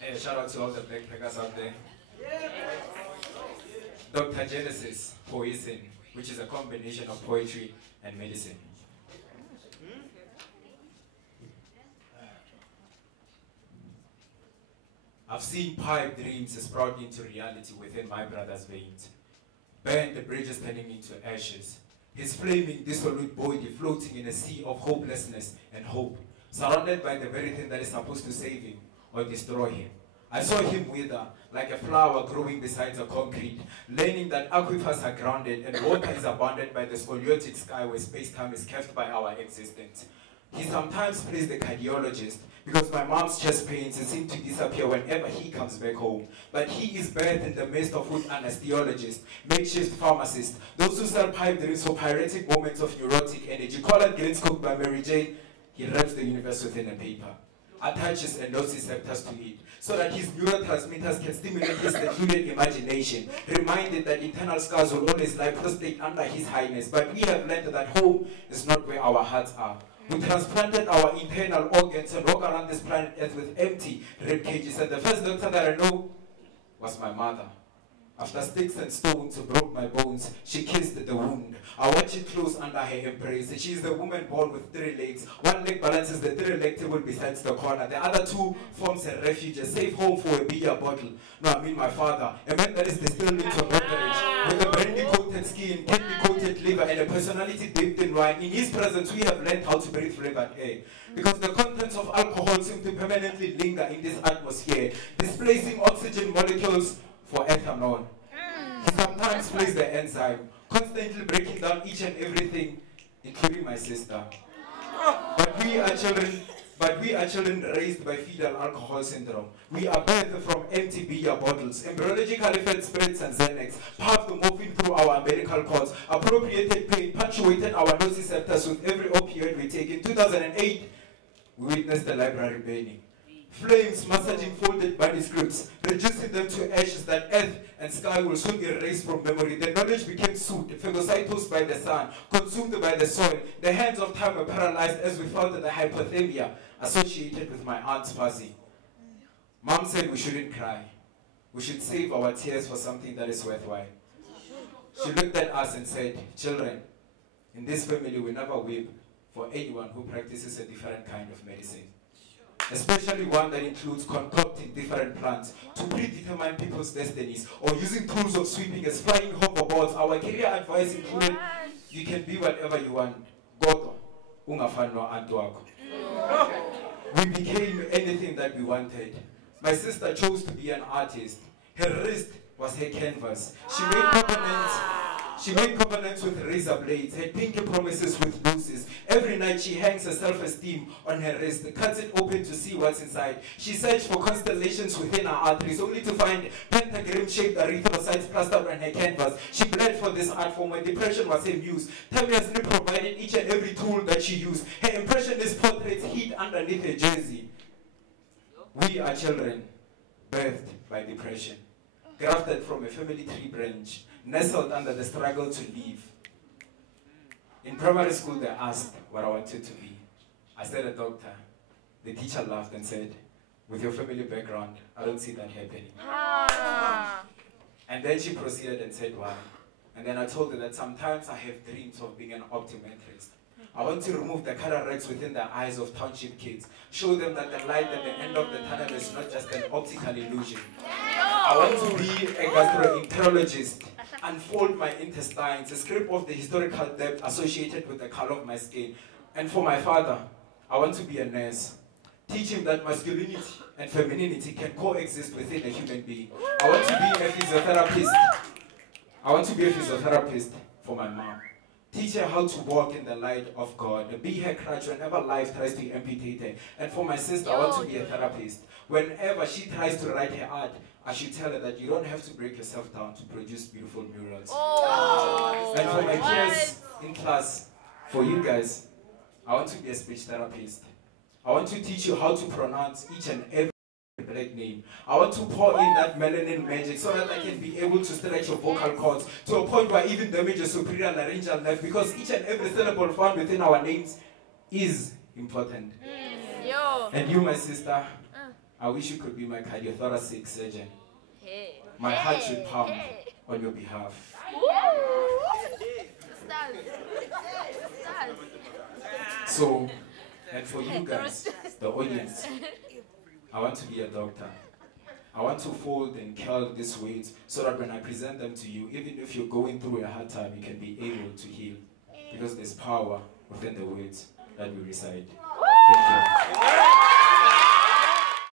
Hey, shout out to all the backpackers out there. Dr. Genesis Poison, which is a combination of poetry and medicine. I've seen pipe dreams sprout into reality within my brother's veins. Burn the bridges turning into ashes. His flaming, dissolute body floating in a sea of hopelessness and hope, surrounded by the very thing that is supposed to save him or destroy him. I saw him wither like a flower growing beside the concrete, learning that aquifers are grounded and water is abounded by the scoliotic sky where space-time is kept by our existence. He sometimes plays the cardiologist because my mom's chest pains seem to disappear whenever he comes back home. But he is birthed in the midst of food anesthesiologist, makeshift pharmacist, those who sell pipe dreams for pyretic moments of neurotic energy. Call it Glitz cooked by Mary Jane. He wraps the universe within a paper, attaches and nociceptors to it, so that his neurotransmitters can stimulate his secluded imagination, reminded that internal scars will always lie prostrate under his highness. But we have learned that home is not where our hearts are. We transplanted our internal organs and walk around this planet Earth with empty rib cages. And the first doctor that I know was my mother. After sticks and stones broke my bones, she kissed the wound. I watch it close under her embrace. She is the woman born with 3 legs. One leg balances the 3-leg table beside the corner. The other 2 forms a refuge, a safe home for a beer bottle. No, I mean my father, a man that is distilled into brokerage, with a brandy-coated skin, candy-coated liver, and a personality dipped in wine. In his presence, we have learned how to breathe flavored air, because the contents of alcohol seem to permanently linger in this atmosphere, displacing oxygen molecules for ethanol. He sometimes plays the enzyme, constantly breaking down each and everything, including my sister. But we are children raised by fetal alcohol syndrome. We are birthed from empty beer bottles, embryologically fed spirits and Xanax, puffed morphine through our umbilical cords, appropriated pain, punctuated our nociceptors with every opioid we take. In 2008, we witnessed the library burning. Flames massaging folded manuscripts, reducing them to ashes that earth and sky will soon erase from memory. The knowledge became soot, phagocytosed by the sun, consumed by the soil. The hands of time were paralyzed as we felt the hypothermia associated with my aunt's passing. Mom said we shouldn't cry. We should save our tears for something that is worthwhile. She looked at us and said, children, in this family we never weep for anyone who practices a different kind of medicine, especially one that includes concocting different plants to predetermine people's destinies, or using tools of sweeping as flying hoverboards. Our career advice included, you can be whatever you want. Godo, ungafani no-antu wakho. We became anything that we wanted. My sister chose to be an artist. Her wrist was her canvas. She made covenants with razor blades, had pinky promises with bruises. Every night she hangs her self-esteem on her wrist, cuts it open to see what's inside. She searched for constellations within her arteries, only to find pentagram-shaped erythrocytes plastered on her canvas. She bled for this art form when depression was her muse. Timelessly provided each and every tool that she used. Her impressionist portraits hid underneath her jersey. We are children, birthed by depression, grafted from a family tree branch, nestled under the struggle to live. In primary school, they asked what I wanted to be. I said a doctor. The teacher laughed and said, with your family background, I don't see that happening. And then she proceeded and said why. And then I told her that sometimes I have dreams of being an optometrist. I want to remove the cataracts within the eyes of township kids, show them that the light at the end of the tunnel is not just an optical illusion. I want to be a gastroenterologist, unfold my intestines, scrape off the historical depth associated with the color of my skin. And for my father, I want to be a nurse. Teach him that masculinity and femininity can coexist within a human being. I want to be a physiotherapist for my mom. Teach her how to walk in the light of God. Be her crutch whenever life tries to amputate her. And for my sister, I want to be a therapist. Whenever she tries to write her art, I should tell her that you don't have to break yourself down to produce beautiful murals. And for my peers in class, for you guys, I want to be a speech therapist. I want to teach you how to pronounce each and every black name. I want to pour in that melanin magic so that I can be able to stretch your vocal cords to a point where even damage your superior laryngeal nerve, because each and every syllable found within our names is important. Yo. And you, my sister, I wish you could be my cardiothoracic surgeon. Hey. My heart should pump on your behalf. So, and for you guys, the audience, I want to be a doctor. I want to fold and curl these words so that when I present them to you, even if you're going through a hard time, you can be able to heal. Because there's power within the words that we recite. Thank you.